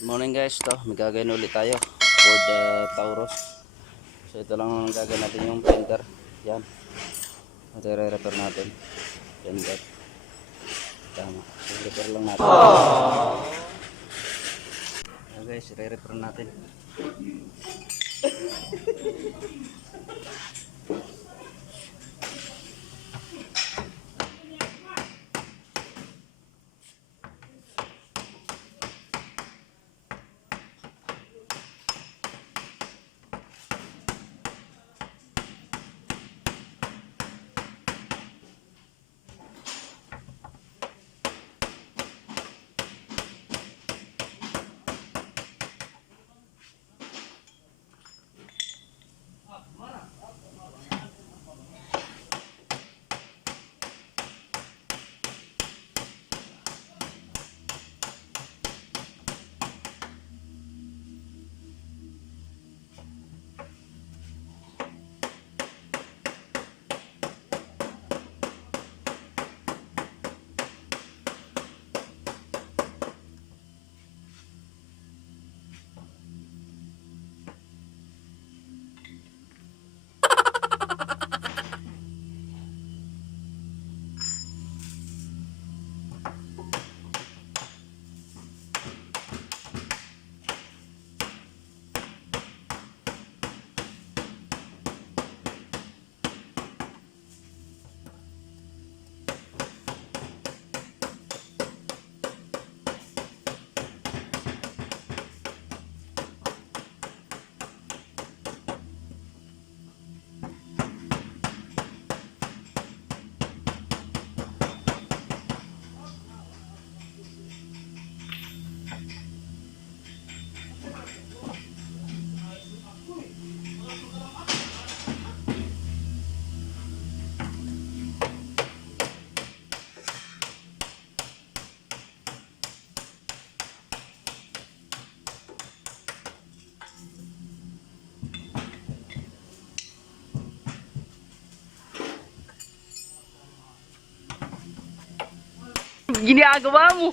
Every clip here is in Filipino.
Morning guys, to may gagawin ulit tayo for the Taurus. So ito lang ang gagawin natin, yung Fender. Yan, ito i-repair natin. Fender, tama, so repair lang natin. Yan guys, i-repair natin. Ginagawa mo.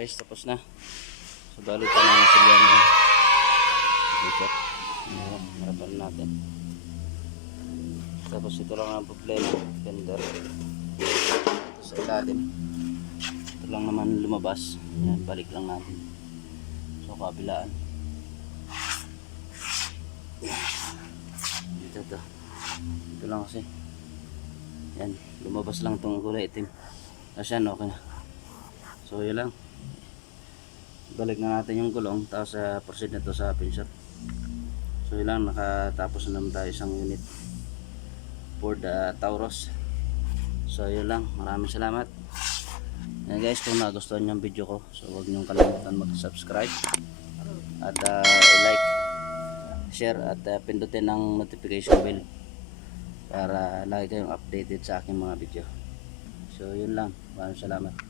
guys, tapos na. So balitan na yung silyan na. Harapan natin. Tapos ito lang ang problema, Fender. Ito sa ilalim. Ito lang naman lumabas. Yan, balik lang natin. So kabilaan. Ito lang kasi. Yan, lumabas lang itong kulay itim. Tapos yan, okay na. So yun lang. Balik na natin yung gulong. Tapos proceed na to sa pincher. So yun lang, nakatapos na naman tayo isang unit for the Taurus. So yun lang, maraming salamat. And guys, kung nagustuhan nyo yung video ko, so huwag nyo kalimutan mag-subscribe at i-like, share at pindutin ang notification bell para lagi kayong updated sa aking mga video. So yun lang, maraming salamat.